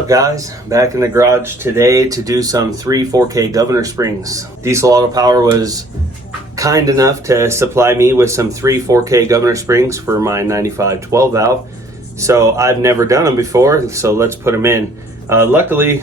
up, guys? Back in the garage today to do some 3/4K governor springs. Diesel Auto Power was kind enough to supply me with some 3/4K governor springs for my 95 12 valve. So I've never done them before, so let's put them in. Luckily,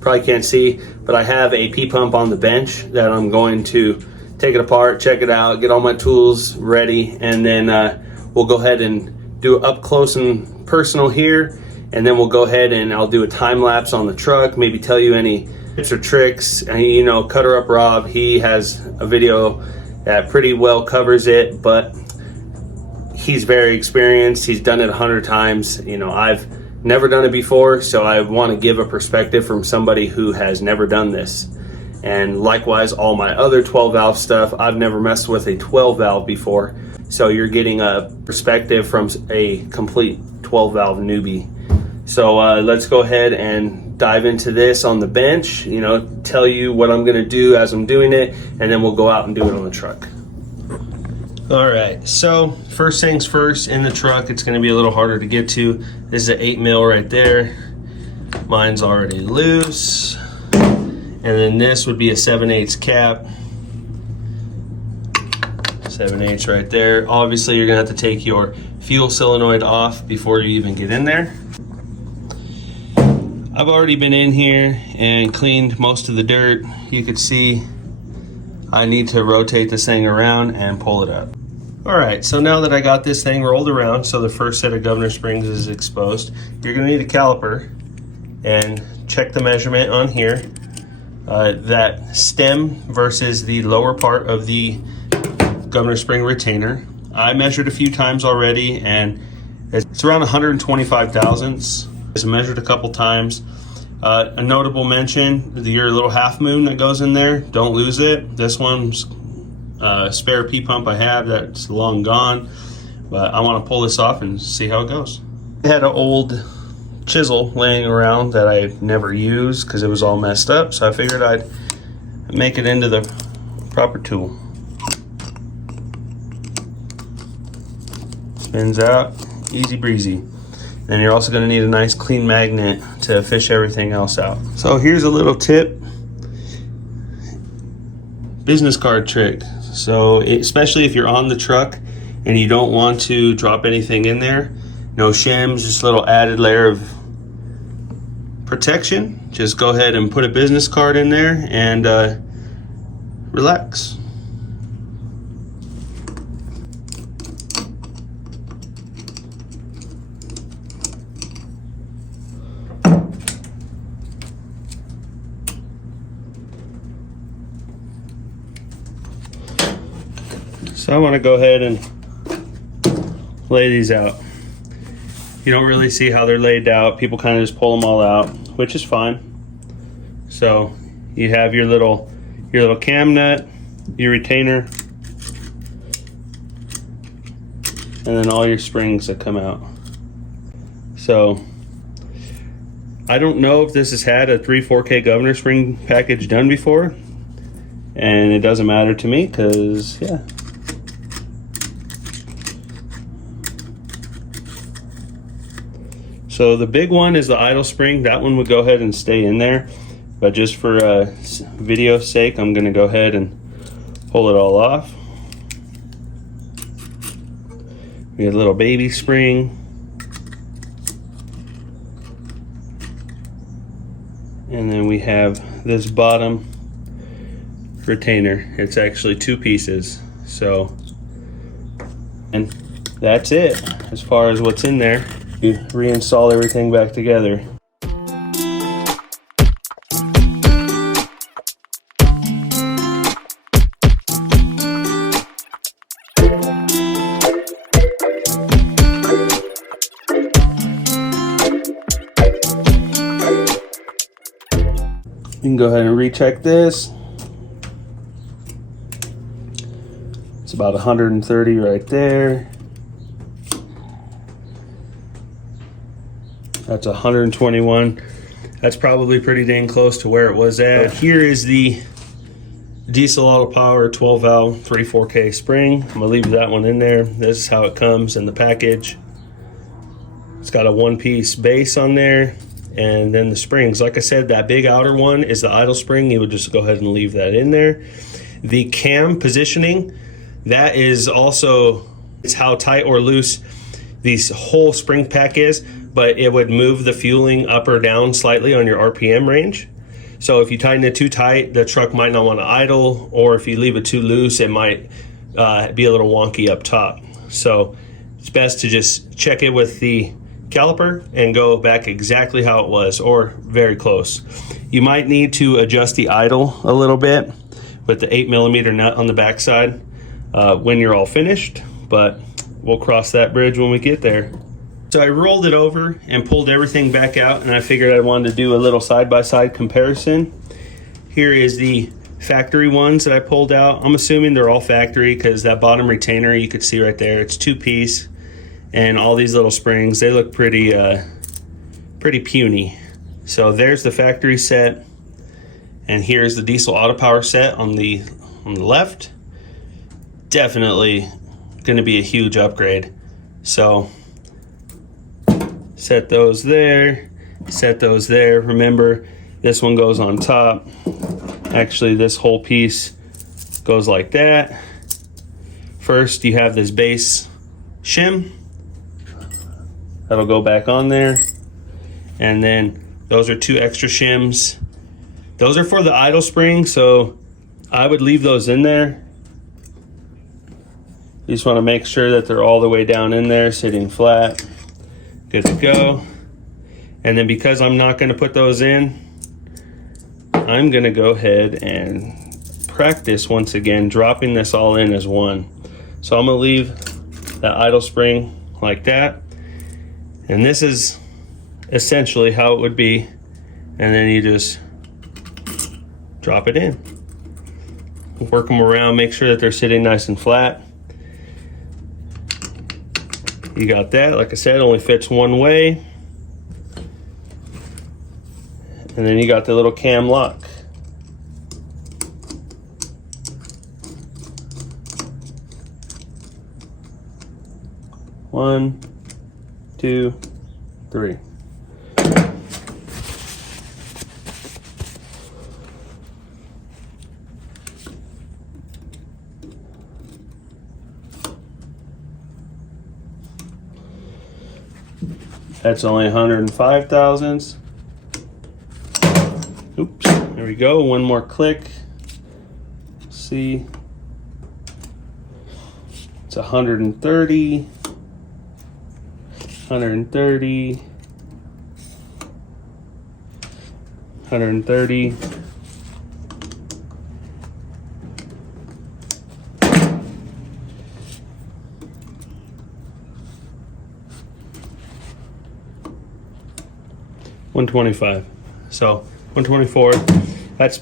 probably can't see, but I have a P-pump on the bench that I'm going to take it apart, check it out, get all my tools ready, and then we'll go ahead and do up close and personal here. And then we'll go ahead and I'll do a time lapse on the truck, maybe tell you any tips or tricks. And, you know, Cutter Up Rob, he has a video that pretty well covers it, but he's very experienced. He's done it 100 times. You know, I've never done it before, so I want to give a perspective from somebody who has never done this. And likewise, all my other 12 valve stuff, I've never messed with a 12 valve before. So you're getting a perspective from a complete 12 valve newbie. So let's go ahead and dive into this on the bench, you know, tell you what I'm gonna do as I'm doing it, and then we'll go out and do it on the truck. All right, so first things first, in the truck, it's gonna be a little harder to get to. This is an 8 mil right there. Mine's already loose. And then this would be a 7/8 cap. 7/8 right there. Obviously, you're gonna have to take your fuel solenoid off before you even get in there. I've already been in here and cleaned most of the dirt. You could see I need to rotate this thing around and pull it up. All right, so now that I got this thing rolled around, so the first set of governor springs is exposed, you're gonna need a caliper and check the measurement on here. That stem versus the lower part of the governor spring retainer. I measured a few times already and it's around 125 thousandths. It's measured a couple times. A notable mention, your little half moon that goes in there, don't lose it. This one's a spare P-pump I have that's long gone, but I want to pull this off and see how it goes. I had an old chisel laying around that I never used because it was all messed up, so I figured I'd make it into the proper tool. Spins out, easy breezy. And you're also going to need a nice clean magnet to fish everything else out. So here's a little tip, business card trick. So especially if you're on the truck and you don't want to drop anything in there, no shims, just a little added layer of protection. Just go ahead and put a business card in there and relax. So I want to go ahead and lay these out. You don't really see how they're laid out. People kind of just pull them all out, which is fine. So you have your little cam nut, your retainer, and then all your springs that come out. So I don't know if this has had a 3/4K governor spring package done before, and it doesn't matter to me because, yeah. So the big one is the idle spring. That one would go ahead and stay in there, but just for video's sake, I'm gonna go ahead and pull it all off. We have a little baby spring. And then we have this bottom retainer. It's actually 2 pieces. So, and that's it as far as what's in there. You reinstall everything back together. You can go ahead and recheck this. It's about 130 right there. That's 121. That's probably pretty dang close to where it was at. Here is the Diesel Auto Power 12 valve 3/4K spring. I'm gonna leave that one in there. This is how it comes in the package. It's got a 1-piece base on there, And then the springs, like I said, that big outer one is the idle spring. You would just go ahead and leave that in there. The cam positioning, that is also, it's how tight or loose this whole spring pack is, but it would move the fueling up or down slightly on your RPM range. So if you tighten it too tight, the truck might not want to idle, or if you leave it too loose, it might be a little wonky up top. So it's best to just check it with the caliper and go back exactly how it was, or very close. You might need to adjust the idle a little bit with the 8mm nut on the backside when you're all finished, but we'll cross that bridge when we get there. So I rolled it over and pulled everything back out, and I figured I wanted to do a little side-by-side comparison. Here is the factory ones that I pulled out. I'm assuming they're all factory because that bottom retainer you could see right there, it's 2-piece. And all these little springs, they look pretty puny. So there's the factory set, and here's the diesel auto power set on the left. Definitely going to be a huge upgrade. So set those there, set those there. Remember, this one goes on top. Actually, this whole piece goes like that. First, you have this base shim. That'll go back on there. And then those are 2 extra shims. Those are for the idle spring, so I would leave those in there. You just want to make sure that they're all the way down in there, sitting flat. Good to go. And then because I'm not going to put those in, I'm going to go ahead and practice once again, dropping this all in as one. So I'm going to leave that idle spring like that. And this is essentially how it would be. And then you just drop it in. Work them around, make sure that they're sitting nice and flat. You got that. Like I said, it only fits one way. And then you got the little cam lock. One, 2, 3. That's only 105 thousandths. Oops, there we go. One more click. See, it's 130, 130, 130. $125. So 124. That's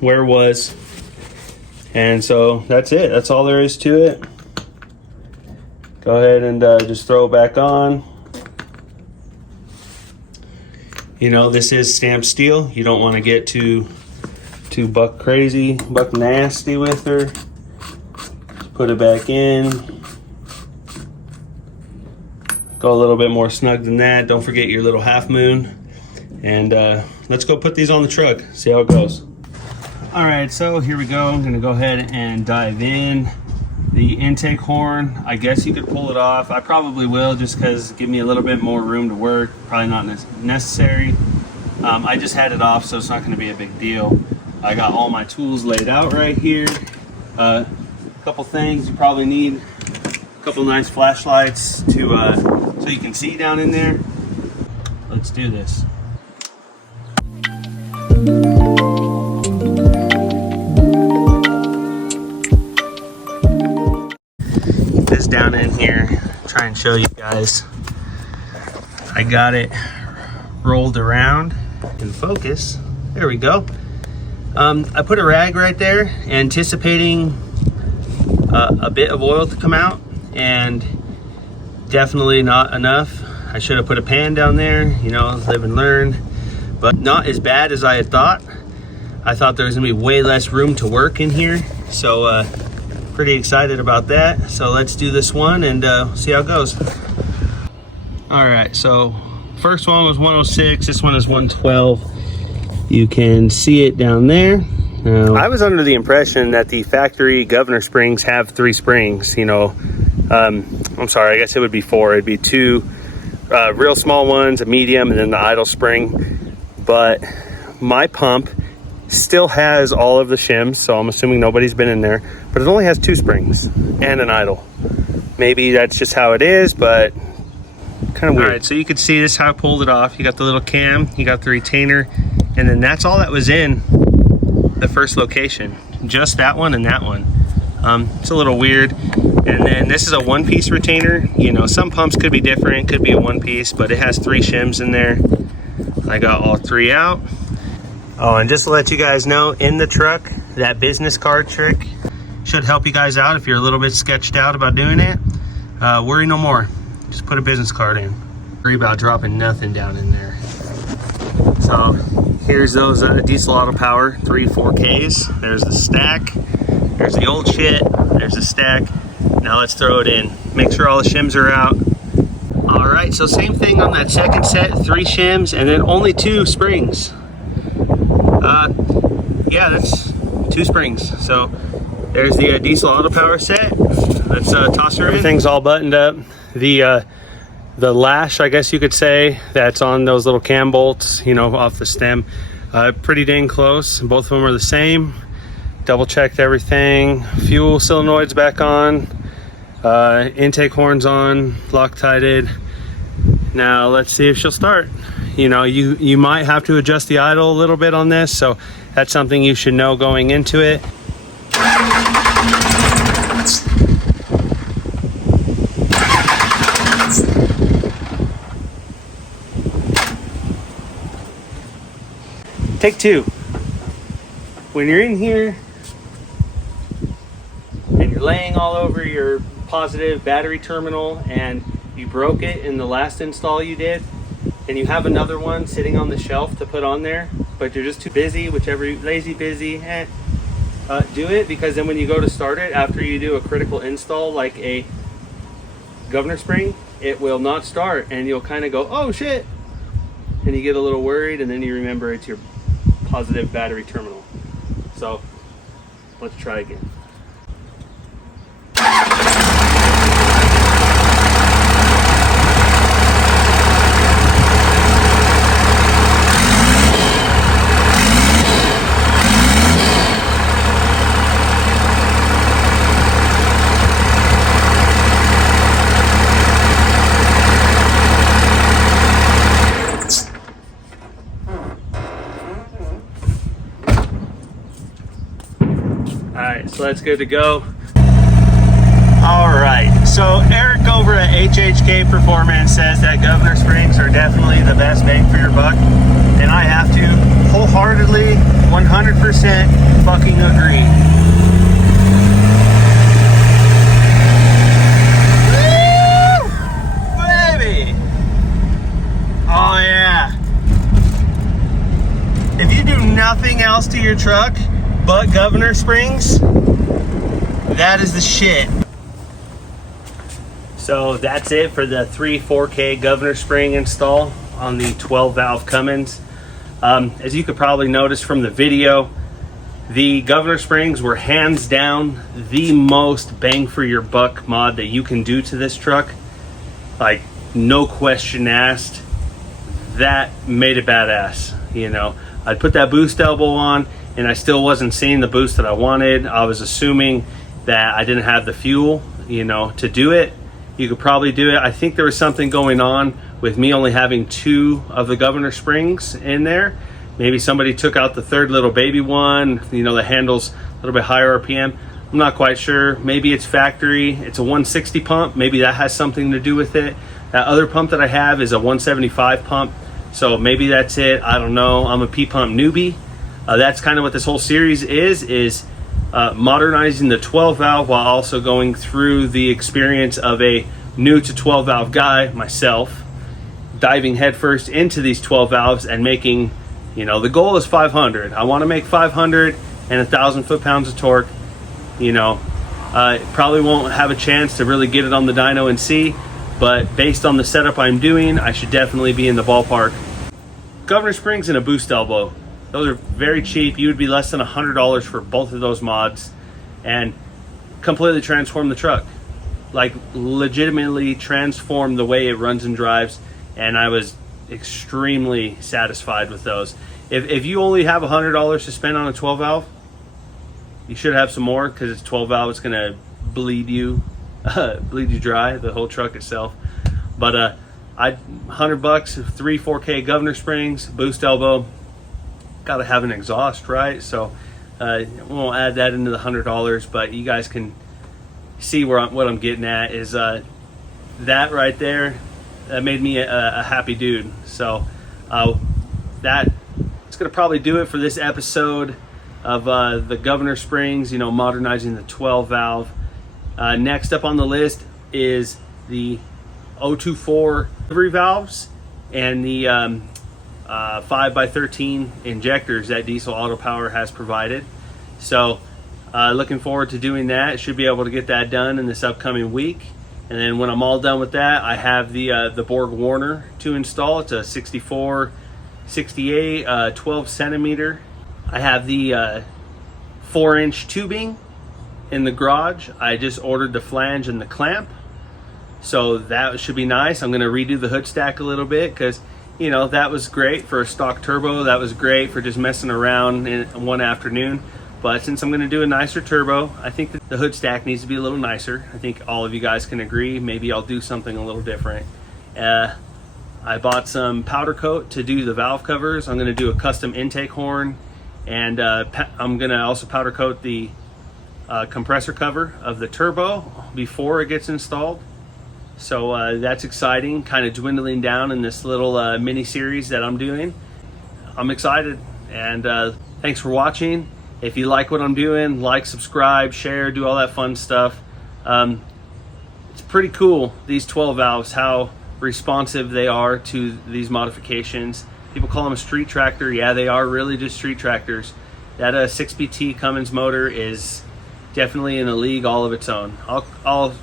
where it was. And so that's it. That's all there is to it. Go ahead and just throw it back on. You know, this is stamped steel. You don't want to get too buck crazy, buck nasty with her. Just put it back in. Go a little bit more snug than that. Don't forget your little half moon. And let's go put these on the truck, see how it goes. All right, so here we go. I'm gonna go ahead and dive in. The intake horn, I guess you could pull it off. I probably will, just because give me a little bit more room to work. Probably not necessary. I just had it off, so it's not gonna be a big deal. I got all my tools laid out right here. A couple things you probably need. A couple nice flashlights to so you can see down in there. Let's do this. This down in here, try and show you guys. I got it rolled around in focus. There we go. I put a rag right there, anticipating a bit of oil to come out, and definitely not enough. I should have put a pan down there, you know, live and learn. But not as bad as I had thought. I thought there was gonna be way less room to work in here. So pretty excited about that. So let's do this one and see how it goes. All right, so First one was 106, this one is 112. You can see it down there. Now, I was under the impression that the factory governor springs have 3 springs, you know. I'm sorry, I guess it would be 4. It'd be 2 real small ones, a medium, and then the idle spring. But my pump still has all of the shims, so I'm assuming nobody's been in there, but it only has 2 springs and an idle. Maybe that's just how it is, but kind of weird. All right, so you can see this how I pulled it off. You got the little cam, you got the retainer, and then that's all that was in the first location. Just that one and that one. It's a little weird. And then this is a 1-piece retainer. You know, some pumps could be different, could be a 1-piece, but it has 3 shims in there. I got all 3 out. Oh, and just to let you guys know, in the truck, that business card trick should help you guys out if you're a little bit sketched out about doing it. Worry no more. Just put a business card in. Worry about dropping nothing down in there. So here's those diesel auto power 3 4Ks. There's the stack. There's the old shit. There's the stack. Now let's throw it in. Make sure all the shims are out. All right, so same thing on that second set, 3 shims and then only 2 springs. Yeah, that's 2 springs. So there's the diesel auto power set. Let's toss her in. Everything's all buttoned up. The lash, I guess you could say, that's on those little cam bolts, you know, off the stem, pretty dang close. Both of them are the same. Double checked everything. Fuel solenoids back on. Intake horns on, Loctited. Now let's see if she'll start. You know, you might have to adjust the idle a little bit on this, so that's something you should know going into it. Take 2. When you're in here and you're laying all over your positive battery terminal and you broke it in the last install you did, and you have another one sitting on the shelf to put on there, but you're just too busy, whichever, lazy, busy, do it, because then when you go to start it after you do a critical install like a governor spring, it will not start and you'll kind of go, oh shit, and you get a little worried, and then you remember it's your positive battery terminal. So let's try again. So that's good to go. All right, so Eric over at HHK Performance says that governor springs are definitely the best bang for your buck, and I have to wholeheartedly 100% fucking agree. Woo! Baby! Oh yeah. If you do nothing else to your truck but governor springs, that is the shit. So that's it for the 3 4K governor spring install on the 12 valve Cummins. As you could probably notice from the video, the governor springs were hands down the most bang for your buck mod that you can do to this truck. Like, no question asked. That made it badass. You know, I'd put that boost elbow on and I still wasn't seeing the boost that I wanted. I was assuming that I didn't have the fuel, you know, to do it. You could probably do it. I think there was something going on with me only having 2 of the governor springs in there. Maybe somebody took out the third little baby one, you know, the handle's a little bit higher RPM. I'm not quite sure. Maybe it's factory. It's a 160 pump. Maybe that has something to do with it. That other pump that I have is a 175 pump. So maybe that's it. I don't know. I'm a P-pump newbie. That's kind of what this whole series is modernizing the 12 valve while also going through the experience of a new to 12 valve guy, myself, diving headfirst into these 12 valves and making, you know, the goal is 500. I want to make 500 and 1,000 foot-pounds of torque. You know, probably won't have a chance to really get it on the dyno and see, but based on the setup I'm doing, I should definitely be in the ballpark. Governor springs and a boost elbow. Those are very cheap. You would be less than $100 for both of those mods and completely transform the truck. Like legitimately transform the way it runs and drives, and I was extremely satisfied with those. If you only have $100 to spend on a 12 valve, you should have some more, because it's 12 valve. It's gonna bleed you dry, the whole truck itself. But $100, 3 4K governor springs, boost elbow. Got to have an exhaust, right? So we'll add that into the $100, but you guys can see what I'm getting at is that right there. That made me a happy dude. So that's gonna probably do it for this episode of the governor springs, you know, modernizing the 12 valve. Next up on the list is the 024 delivery valves and the 5x13 injectors that Diesel Auto Power has provided. So looking forward to doing that. Should be able to get that done in this upcoming week. And then when I'm all done with that, I have the Borg Warner to install. It's a 64, 68, 12 centimeter. I have the 4-inch tubing in the garage. I just ordered the flange and the clamp, so that should be nice. I'm going to redo the hood stack a little bit, because you know, that was great for a stock turbo. That was great for just messing around in one afternoon. But since I'm going to do a nicer turbo, I think that the hood stack needs to be a little nicer. I think all of you guys can agree. Maybe I'll do something a little different. I bought some powder coat to do the valve covers. I'm going to do a custom intake horn, and I'm going to also powder coat the compressor cover of the turbo before it gets installed. So that's exciting, kind of dwindling down in this little mini series that I'm doing. I'm excited, and thanks for watching. If you like what I'm doing, like, subscribe, share, do all that fun stuff. It's pretty cool, these 12 valves, how responsive they are to these modifications. People call them a street tractor. Yeah, they are really just street tractors. That 6BT Cummins motor is definitely in a league all of its own. I'll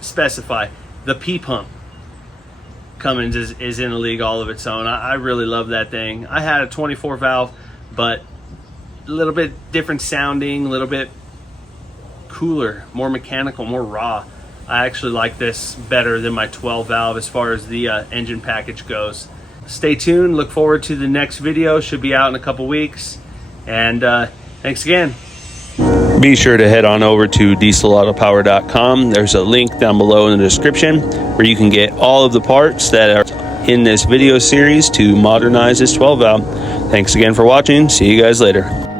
specify. The P-Pump Cummins is in a league all of its own. I really love that thing. I had a 24 valve, but a little bit different sounding, a little bit cooler, more mechanical, more raw. I actually like this better than my 12 valve as far as the engine package goes. Stay tuned. Look forward to the next video. Should be out in a couple weeks. And thanks again. Be sure to head on over to dieselautopower.com. There's a link down below in the description where you can get all of the parts that are in this video series to modernize this 12 valve. Thanks again for watching. See you guys later.